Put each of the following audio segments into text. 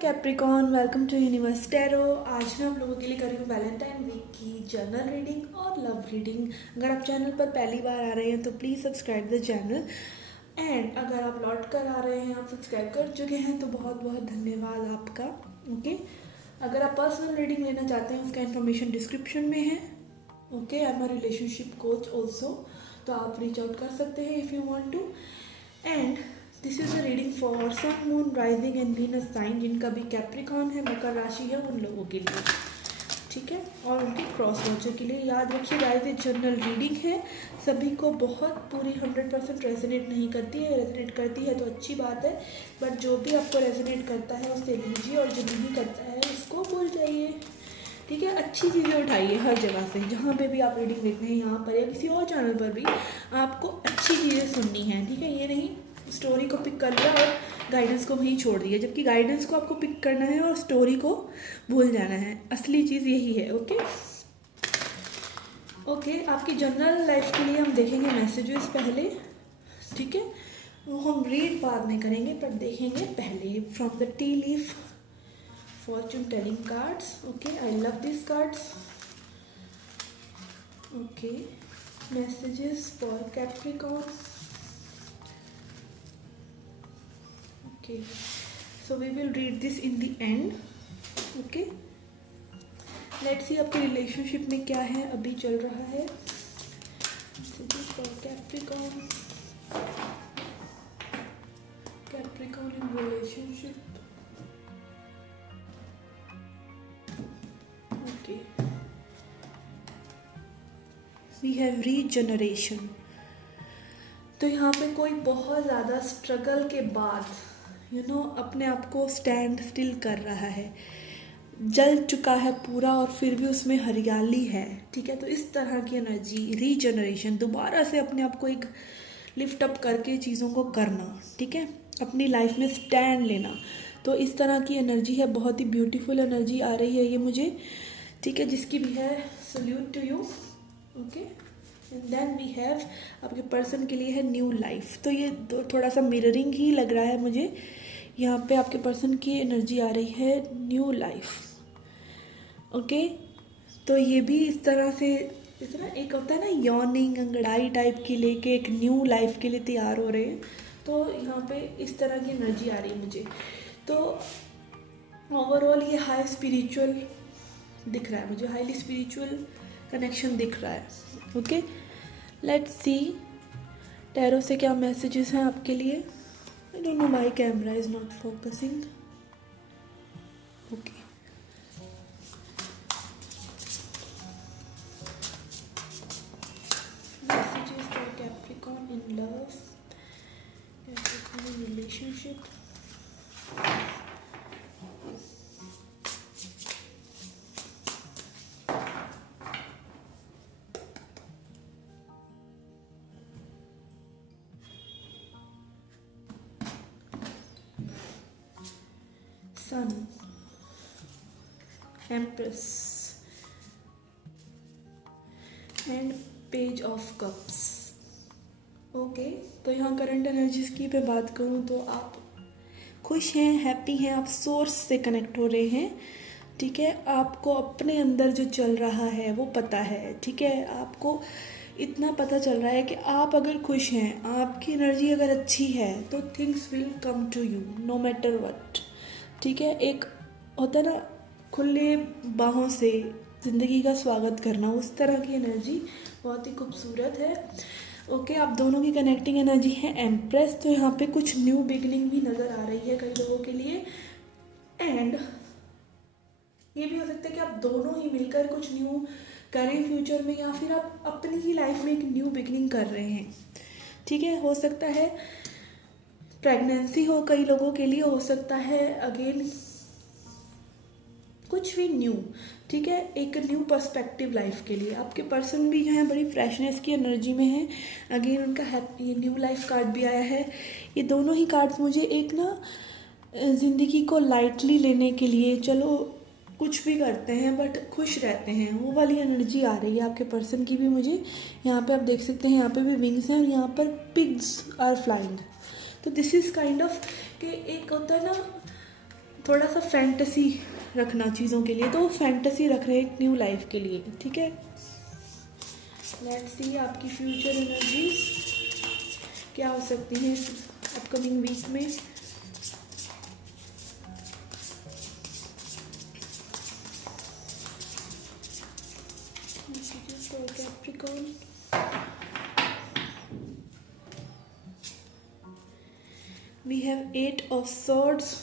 Capricorn, welcome to universe tarot. आज मैं आप लोगों के लिए कर रही हूँ वैलेंटाइन वीक की जर्नल रीडिंग और लव रीडिंग। अगर आप चैनल पर पहली बार आ रहे हैं तो please subscribe the channel, and अगर आप लौट कर आ रहे हैं, आप सब्सक्राइब कर चुके हैं तो बहुत बहुत धन्यवाद आपका। ओके, अगर आप पर्सनल रीडिंग लेना चाहते हैं उसका इन्फॉर्मेशन डिस्क्रिप्शन में है। Okay, I am a relationship coach also, तो आप रीच आउट कर सकते हैं if you want to. And this is a reading for sun, moon, rising and Venus sign, जिनका भी कैप्रिकॉन है, मकर राशि है, उन लोगों के लिए, ठीक है, और उनके क्रॉस वॉचर के लिए। याद रखिए गाइस, ये जनरल रीडिंग है, सभी को बहुत पूरी 100% रेजोनेट नहीं करती है। रेजोनेट करती है तो अच्छी बात है, बट जो भी आपको रेजोनेट करता है उससे लीजिए, और जो नहीं करता है उसको भूल जाइए, ठीक है। अच्छी चीज़ें उठाइए हर जगह से, जहाँ पे भी आप रीडिंग देखते हैं, यहाँ पर या किसी और चैनल पर भी आपको अच्छी चीज़ें सुननी है, ठीक है। ये नहीं स्टोरी को पिक कर लिया और गाइडेंस को वहीं छोड़ दिया, जबकि गाइडेंस को आपको पिक करना है और स्टोरी को भूल जाना है। असली चीज़ यही है। ओके ओके, आपकी जनरल लाइफ के लिए हम देखेंगे मैसेजेस पहले, ठीक है। वो हम रीड बाद में करेंगे, पर देखेंगे पहले। From the T leaf fortune telling cards. Okay, I love these cards. Okay, messages for Capricorn. Okay, so we will read this in the end. Okay, let's see आपके रिलेशनशिप में क्या है, अभी चल रहा है। Messages for Capricorn. Capricorn in relationship. We have regeneration. तो यहाँ पे कोई बहुत ज़्यादा स्ट्रगल के बाद अपने आप को स्टैंड स्टिल कर रहा है, जल चुका है पूरा और फिर भी उसमें हरियाली है, ठीक है। तो इस तरह की एनर्जी, रीजनरेशन, दोबारा से अपने आप को एक लिफ्ट अप करके चीज़ों को करना, ठीक है, अपनी लाइफ में स्टैंड लेना। तो इस तरह की एनर्जी है, बहुत ही ब्यूटीफुल एनर्जी आ रही है ये मुझे, ठीक है। जिसकी भी है, salute to you. Okay, and then we have आपके पर्सन के लिए है न्यू लाइफ। तो ये थोड़ा सा मिररिंग ही लग रहा है मुझे। यहाँ पे आपके पर्सन की एनर्जी आ रही है न्यू लाइफ। ओके, तो ये भी इस तरह से, इस तरह एक होता है ना यॉर्निंग, अंगड़ाई टाइप की लेके एक न्यू लाइफ के लिए तैयार हो रहे हैं। तो यहाँ पे इस तरह की एनर्जी आ रही है मुझे। तो ओवरऑल ये हाई स्पिरिचुअल दिख रहा है मुझे, हाईली स्पिरिचुअल कनेक्शन दिख रहा है। ओके, लेट्स सी टैरो से क्या मैसेजेस हैं आपके लिए। I don't know, my camera is not focusing. Okay, messages for Capricorn in love, Capricorn in relationship. Sun, Empress and Page of Cups। Okay, तो यहाँ करंट एनर्जीज की पे बात करूँ तो आप खुश हैं, हैप्पी हैं, आप सोर्स से कनेक्ट हो रहे हैं, ठीक है। आपको अपने अंदर जो चल रहा है वो पता है, ठीक है। आपको इतना पता चल रहा है कि आप अगर खुश हैं, आपकी एनर्जी अगर अच्छी है, तो things will come to you no matter what, ठीक है। एक होता है ना खुले बाहों से ज़िंदगी का स्वागत करना, उस तरह की एनर्जी बहुत ही खूबसूरत है। ओके, आप दोनों की कनेक्टिंग एनर्जी है एम्प्रेस। तो यहाँ पे कुछ न्यू बिगनिंग भी नज़र आ रही है कई लोगों के लिए, एंड ये भी हो सकता है कि आप दोनों ही मिलकर कुछ न्यू करें फ्यूचर में, या फिर आप अपनी ही लाइफ में एक न्यू बिगनिंग कर रहे हैं, ठीक है। हो सकता है प्रेगनेंसी हो कई लोगों के लिए, हो सकता है अगेन कुछ भी न्यू, ठीक है। एक न्यू पर्सपेक्टिव लाइफ के लिए आपके पर्सन भी जो है बड़ी फ्रेशनेस की एनर्जी में है। अगेन उनका हैप्पी न्यू लाइफ कार्ड भी आया है। ये दोनों ही कार्ड्स मुझे एक ना ज़िंदगी को लाइटली लेने के लिए, चलो कुछ भी करते हैं बट खुश रहते हैं, वो वाली एनर्जी आ रही है आपके पर्सन की भी मुझे। यहाँ पे आप देख सकते हैं, यहाँ पे भी विंग्स हैं और यहाँ पर पिग्स आर फ्लाइंग। तो दिस इज़ काइंड ऑफ कि एक होता है ना थोड़ा सा फैंटेसी रखना चीज़ों के लिए, तो वो फैंटेसी रख रहे हैं एक न्यू लाइफ के लिए, ठीक है। लेट्स सी आपकी फ्यूचर एनर्जीज क्या हो सकती हैं अपकमिंग वीक में। Capricorn, we have 8 of swords,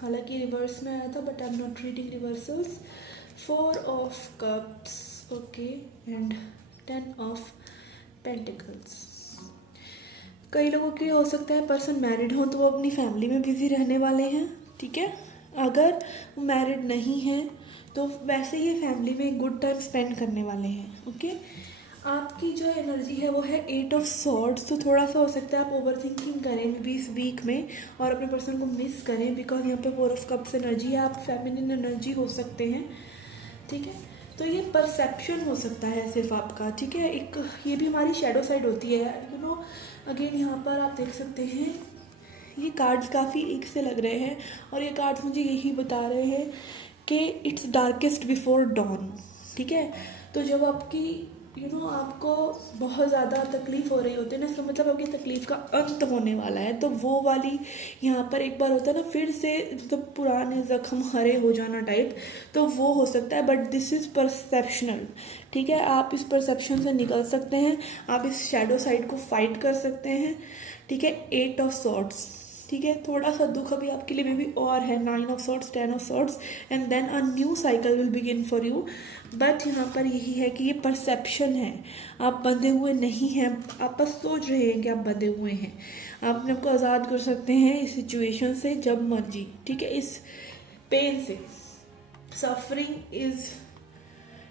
हालांकि रिवर्स में आया था but I am not reading reversals. 4 of cups, okay, and 10 of pentacles. कई लोगों के हो सकता है पर्सन मैरिड हो तो वो अपनी फैमिली में बिजी रहने वाले हैं, ठीक है। अगर वो मैरिड नहीं है तो वैसे ही फैमिली में गुड टाइम स्पेंड करने वाले हैं, ओके। आपकी जो एनर्जी है वो है 8 ऑफ सॉर्ड्स, तो थोड़ा सा हो सकता है आप ओवर थिंकिंग करें मे बी इस वीक में और अपने पर्सन को मिस करें, बिकॉज यहाँ पे 4 ऑफ कप्स एनर्जी है, आप फेमिनिन एनर्जी हो सकते हैं, ठीक है। तो ये परसेप्शन हो सकता है सिर्फ आपका, ठीक है। एक ये भी हमारी शेडो साइड होती है, यू नो। अगेन यहाँ पर आप देख सकते हैं ये कार्ड्स काफ़ी एक से लग रहे हैं और ये कार्ड्स मुझे यही बता रहे हैं कि इट्स डार्केस्ट बिफोर डॉन, ठीक है। तो जब आपकी आपको बहुत ज़्यादा तकलीफ़ हो रही होती है ना, इसका मतलब आपकी तकलीफ़ का अंत होने वाला है, तो वो वाली यहाँ पर एक बार होता है ना फिर से मतलब पुराने ज़ख्म हरे हो जाना टाइप, तो वो हो सकता है। बट दिस इज़ परसेप्शनल, ठीक है। आप इस परसेप्शन से निकल सकते हैं, आप इस शैडो साइड को फाइट कर सकते हैं, ठीक है। 8 ऑफ सॉर्ड्स, ठीक है। थोड़ा सा दुख अभी आपके लिए मे भी और है, 9 of swords, 10 of swords, and then a new cycle will begin for you. But यहाँ पर यही है कि ये परसेप्शन है, आप बंधे हुए नहीं हैं, आप बस सोच रहे हैं कि आप बंधे हुए हैं। आप अपने आपको आज़ाद कर सकते हैं इस सिचुएशन से जब मर्जी, ठीक है। इस पेन से, सफरिंग इज़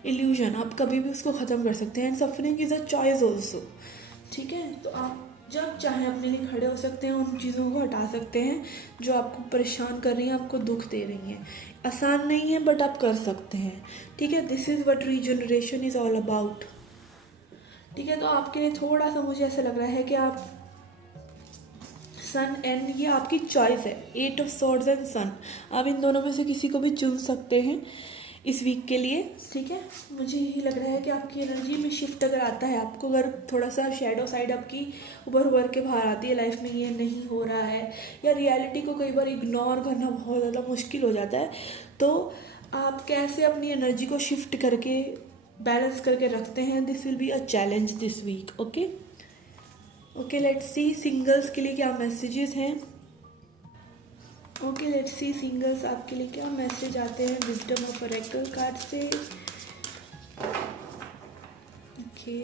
इल्यूजन, आप कभी भी उसको ख़त्म कर सकते हैं, and suffering is a choice also, ठीक है। तो आप जब चाहें अपने लिए खड़े हो सकते हैं, उन चीज़ों को हटा सकते हैं जो आपको परेशान कर रही हैं, आपको दुख दे रही हैं। आसान नहीं है बट आप कर सकते हैं, ठीक है। This is what regeneration is all about, ठीक है। तो आपके लिए थोड़ा सा मुझे ऐसा लग रहा है कि आप सन एंड ये आपकी चॉइस है, 8 ऑफ सॉर्ड्स एंड सन, आप इन दोनों में से किसी को भी चुन सकते हैं इस वीक के लिए, ठीक है। मुझे यही लग रहा है कि आपकी एनर्जी में शिफ्ट अगर आता है, आपको अगर थोड़ा सा शैडो साइड आपकी उभर के बाहर आती है लाइफ में, ये नहीं हो रहा है या रियलिटी को कई बार इग्नोर करना बहुत ज़्यादा मुश्किल हो जाता है, तो आप कैसे अपनी एनर्जी को शिफ्ट करके बैलेंस करके रखते हैं, this will be a challenge this week, okay. Okay, let's see singles के लिए क्या मैसेजेस हैं। ओके, लेट्स सी सिंगल्स आपके लिए क्या मैसेज आते हैं विजडम ऑफ ऑरेकल कार्ड से। Okay,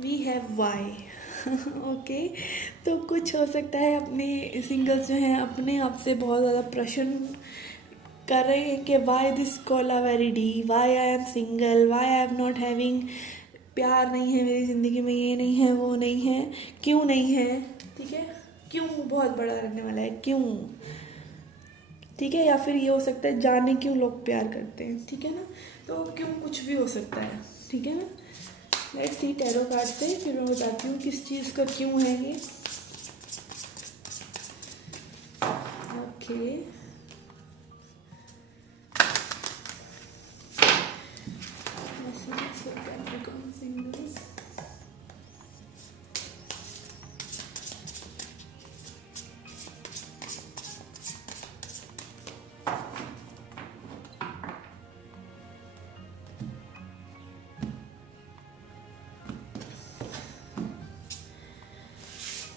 we have why. Okay, तो कुछ हो सकता है अपने सिंगल्स जो हैं अपने आप से बहुत ज़्यादा प्रश्न कर रहे हैं कि why this Kolaveri di, why I am single, why I am not having, प्यार नहीं है मेरी ज़िंदगी में, ये नहीं है, वो नहीं है, क्यों नहीं है, ठीक है। क्यों बहुत बड़ा रहने वाला है, क्यों, ठीक है। या फिर ये हो सकता है जाने क्यों लोग प्यार करते हैं, ठीक है ना। तो क्यों कुछ भी हो सकता है, ठीक है ना। लेट्स सी टैरो कार्ड से, फिर मैं बताती हूँ किस चीज़ का क्यों है ये। Okay, singles,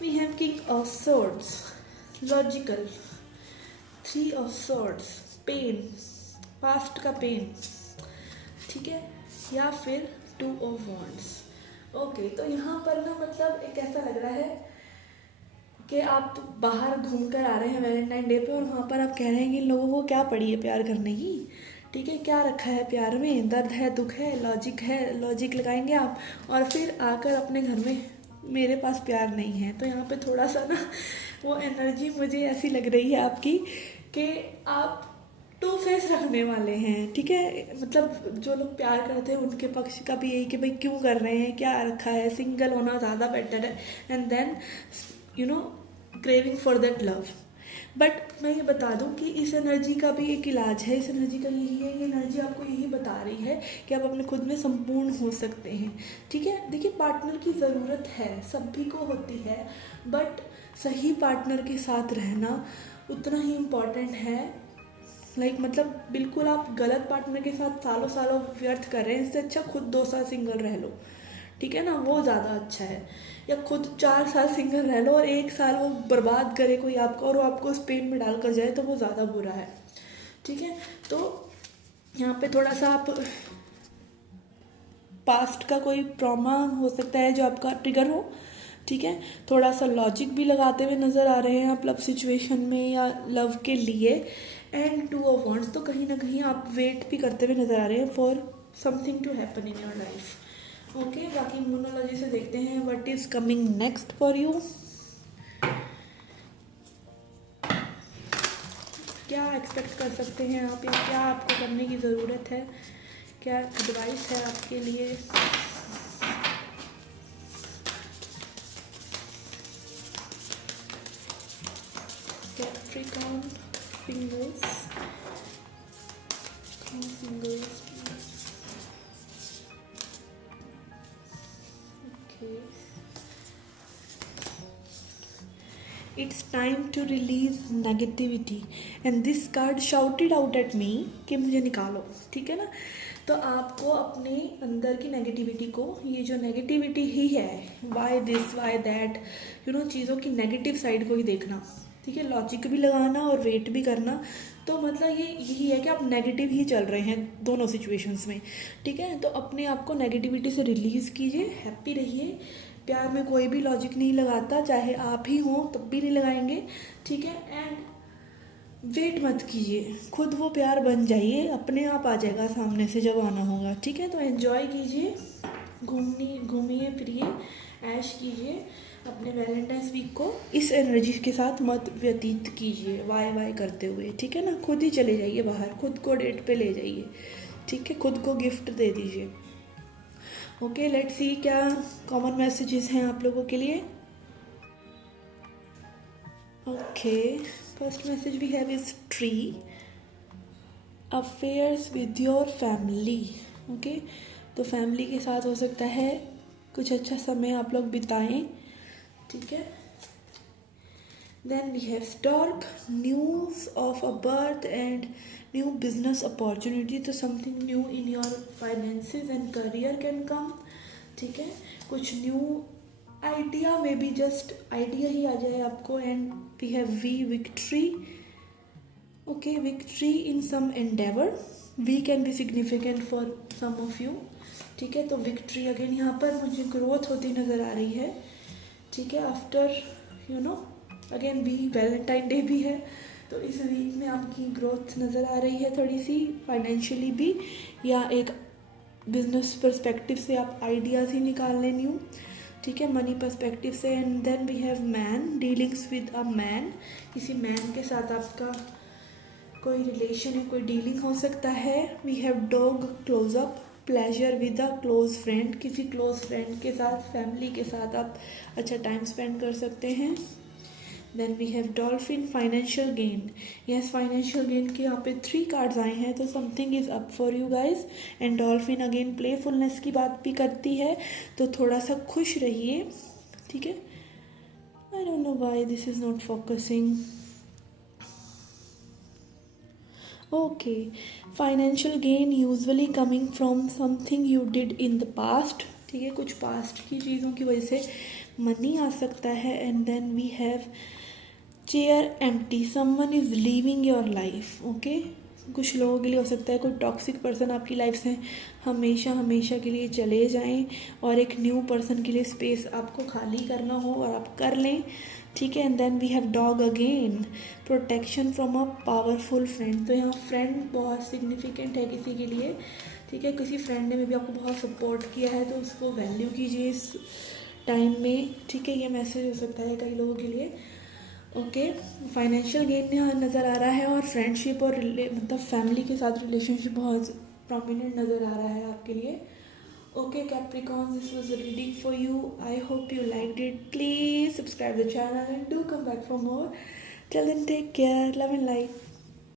we have King of Swords, logical, 3 of Swords, pain, past का पेन, ठीक है, या फिर 2 of Wands। ओके, तो यहाँ पर ना मतलब एक ऐसा लग रहा है कि आप बाहर घूम कर आ रहे हैं वैलेंटाइन डे पे और वहाँ पर आप कह रहे हैं कि इन लोगों को क्या पड़ी है प्यार करने की, ठीक है। क्या रखा है प्यार में, दर्द है, दुख है, लॉजिक है, लॉजिक लगाएंगे आप और फिर आकर अपने घर में मेरे पास प्यार नहीं है। तो यहाँ पे थोड़ा सा ना वो एनर्जी मुझे ऐसी लग रही है आपकी कि आप टू फेस रखने वाले हैं, ठीक है। मतलब जो लोग प्यार करते हैं उनके पक्ष का भी यही कि भाई क्यों कर रहे हैं, क्या रखा है, सिंगल होना ज़्यादा बेटर है, and then you know craving for that love. But मैं ये बता दूं कि इस एनर्जी का भी एक इलाज है, इस एनर्जी का यही है, ये एनर्जी आपको यही बता रही है कि आप अपने खुद में संपूर्ण हो सकते हैं, ठीक है। देखिए पार्टनर की ज़रूरत है, सभी को होती है, बट सही पार्टनर के साथ रहना उतना ही इम्पॉर्टेंट है। मतलब बिल्कुल आप गलत पार्टनर के साथ सालों सालों व्यर्थ कर रहे हैं, इससे अच्छा खुद 2 साल सिंगल रह लो, ठीक है ना, वो ज़्यादा अच्छा है। या खुद 4 साल सिंगल रह लो और 1 साल वो बर्बाद करे कोई आपका और वो आपको उस पेन में डाल कर जाए, तो वो ज़्यादा बुरा है, ठीक है। तो यहाँ पे थोड़ा सा आप पास्ट का कोई ट्रॉमा हो सकता है जो आपका ट्रिगर हो, ठीक है। थोड़ा सा लॉजिक भी लगाते हुए नज़र आ रहे हैं आप लव सिचुएशन में या लव के लिए। एंड 2 ऑफ वांड्स, तो कहीं ना कहीं आप वेट भी करते हुए नज़र आ रहे हैं for something to happen in your life. Okay, बाकी मोनोलॉजी से देखते हैं what is coming next for you. क्या एक्सपेक्ट कर सकते हैं आप, या क्या आपको करने की ज़रूरत है, क्या एडवाइस है आपके लिए। Capricorn fingers, fingers, okay. It's time to release negativity and this card shouted out at me कि मुझे निकालो, ठीक है ना। तो आपको अपने अंदर की नेगेटिविटी को, ये जो नेगेटिविटी ही है, वाई दिस वाई दैट, चीज़ों की नेगेटिव साइड को ही देखना, ठीक है। लॉजिक भी लगाना और वेट भी करना। तो मतलब ये यही है कि आप नेगेटिव ही चल रहे हैं दोनों सिचुएशंस में, ठीक है। तो अपने आप को नेगेटिविटी से रिलीज़ कीजिए, हैप्पी रहिए। प्यार में कोई भी लॉजिक नहीं लगाता, चाहे आप ही हों तब भी नहीं लगाएंगे, ठीक है। एंड वेट मत कीजिए, खुद वो प्यार बन जाइए, अपने आप आ जाएगा सामने से जब आना होगा, ठीक है। तो एंजॉय कीजिए, घूमिए फिरिए, ऐश कीजिए अपने वैलेंटाइंस वीक को। इस एनर्जी के साथ मत व्यतीत कीजिए वाई वाई करते हुए, ठीक है ना। खुद ही चले जाइए बाहर, खुद को डेट पे ले जाइए, ठीक है, खुद को गिफ्ट दे दीजिए। ओके, लेट्स सी क्या कॉमन मैसेजेस हैं आप लोगों के लिए। Okay, first message we have is tree, affairs with your family. Okay, तो फैमिली के साथ हो सकता है कुछ अच्छा समय आप लोग बिताएं, ठीक है। Then we have stork, news of a birth and new business opportunity, तो something new in your finances and career can come, ठीक है। कुछ न्यू आइडिया में भी जस्ट आइडिया ही आ जाए आपको। And we have victory, okay, victory in some endeavour, we can be significant for some of you, ठीक है। तो विक्ट्री अगेन यहाँ पर मुझे ग्रोथ होती नज़र आ रही है, ठीक है। आफ्टर अगेन भी वैलेंटाइन डे भी है, तो इस वीक में आपकी ग्रोथ नज़र आ रही है थोड़ी सी, फाइनेंशियली भी, या एक बिजनेस पर्सपेक्टिव से आप आइडियाज़ ही निकाल लें न्यू, ठीक है, मनी पर्सपेक्टिव से। And then we have man, dealings with a man, किसी मैन के साथ आपका कोई रिलेशन है, कोई डीलिंग हो सकता है। We have dog, close up, pleasure with a close friend, किसी क्लोज फ्रेंड के साथ, फैमिली के साथ आप अच्छा टाइम स्पेंड कर सकते हैं। Then we have dolphin, financial gain, yes financial gain के यहाँ पे 3 कार्ड्स आए हैं, तो something is up for you guys. And dolphin again playfulness की बात भी करती है, तो थोड़ा सा खुश रहिए, ठीक है। I don't know why this is not focusing. Okay, financial gain usually coming from something you did in the past, ठीक है, कुछ पास्ट की चीज़ों की वजह से मनी आ सकता है। And then we have chair empty, someone is leaving your life, okay. कुछ लोगों के लिए हो सकता है कोई टॉक्सिक पर्सन आपकी लाइफ से हमेशा हमेशा के लिए चले जाएं और एक न्यू पर्सन के लिए स्पेस आपको खाली करना हो और आप कर लें, ठीक है। And then we have dog again, protection from a powerful friend, तो यहाँ फ्रेंड बहुत सिग्निफिकेंट है किसी के लिए, ठीक है। किसी फ्रेंड ने भी आपको बहुत सपोर्ट किया है, तो उसको वैल्यू कीजिए इस टाइम में, ठीक है, ये मैसेज हो सकता है कई लोगों के लिए। ओके, फाइनेंशियल गेन यहाँ नज़र आ रहा है, और फ्रेंडशिप और मतलब फैमिली के साथ रिलेशनशिप बहुत प्रोमिनेंट नज़र आ रहा है आपके लिए। Okay Capricorn, this was a reading for you. I hope you liked it. Please subscribe the channel and do come back for more. Till then, take care. Love and light.